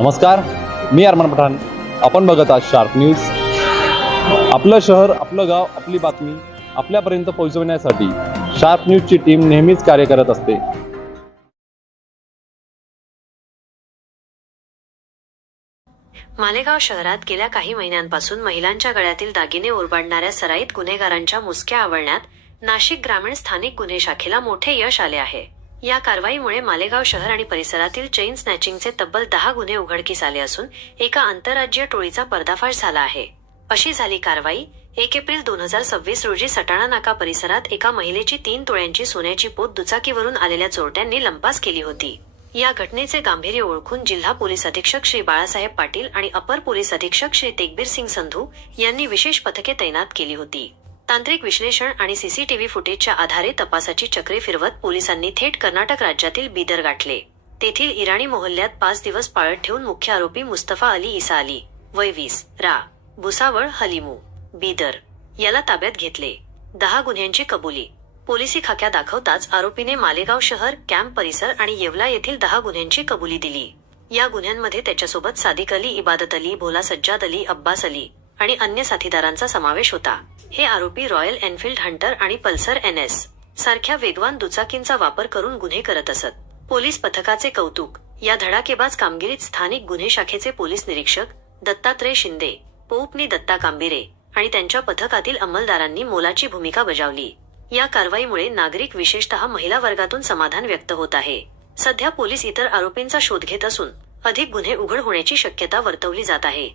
नमस्कार, मी अरमान पठाण. आपण बघत आहात शार्प न्यूज. आपलं शहर, आपलं गाव, आपली बातमी आपल्यापर्यंत पोहोचवण्यासाठी शार्प न्यूजची टीम नेहमीच कार्य करत असते. मालेगाव शहरात गेल्या काही महिन्यांपासून महिलांच्या गळ्यातील दागिने ओरबाडणाऱ्या सराईत गुन्हेगारांच्या मुसक्या आवळण्यात नाशिक ग्रामीण स्थानिक गुन्हे शाखेला मोठे यश आले आहे. या कारवाईमुळे मालेगाव शहर आणि परिसरातील चेन स्नॅचिंगचे तब्बल 10 गुन्हे उघडकीस आले असून एका आंतरराज्यीय टोळीचा पर्दाफाश झाला आहे. अशी झाली कारवाई. 1 एप्रिल 2026 रोजी सटाणा नाका परिसरात एका महिलेची 3 तोळ्यांची सोन्याची पोत दुचाकीवरून आलेल्या चोरट्यांनी लंपास केली होती. या घटनेचे गांभीर्य ओळखून जिल्हा पोलीस अधीक्षक श्री बाळासाहेब पाटील आणि अपर पोलीस अधीक्षक श्री तेगबीर सिंग संधू यांनी विशेष पथके तैनात केली होती. तांत्रिक विश्लेषण आणि सीसीटीव्ही फुटेजच्या आधारे तपासाची चक्रे फिरवत पोलिसांनी थेट कर्नाटक राज्यातील बीदर गाठले. तेथील इराणी मोहल्ल्यात 5 दिवस पाळत ठेवून मुख्य आरोपी मुस्तफा अली इसा अली वय 20 रा भुसावळ हलिमू बीदर याला ताब्यात घेतले. 10 गुन्ह्यांची कबुली. पोलिसी खाक्या दाखवताच आरोपीने मालेगाव शहर, कॅम्प परिसर आणि येवला येथील 10 गुन्ह्यांची कबुली दिली. या गुन्ह्यांमध्ये त्याच्यासोबत सादिक अली, इबादत अली, भोला सज्जाद अली, अब्बास अली आणि अन्य साथीदारांचा समावेश होता. हे आरोपी रॉयल एनफिल्ड हंटर आणि पल्सर NS सारख्या वेगवान दुचाकींचा वापर करून गुन्हे करत असत. पोलीस पथकाचे कौतुक. या धडाकेबाज कामगिरीत स्थानिक गुन्हे शाखेचे पोलीस निरीक्षक दत्तात्रय शिंदे, पोपनी दत्ता कांबिरे आणि त्यांच्या पथकातील अंमलदारांनी मोलाची भूमिका बजावली. या कारवाईमुळे नागरिक, विशेषतः महिला वर्गातून समाधान व्यक्त होत आहे. सध्या पोलीस इतर आरोपींचा शोध घेत असून अधिक गुन्हे उघड होण्याची शक्यता वर्तवली जात आहे.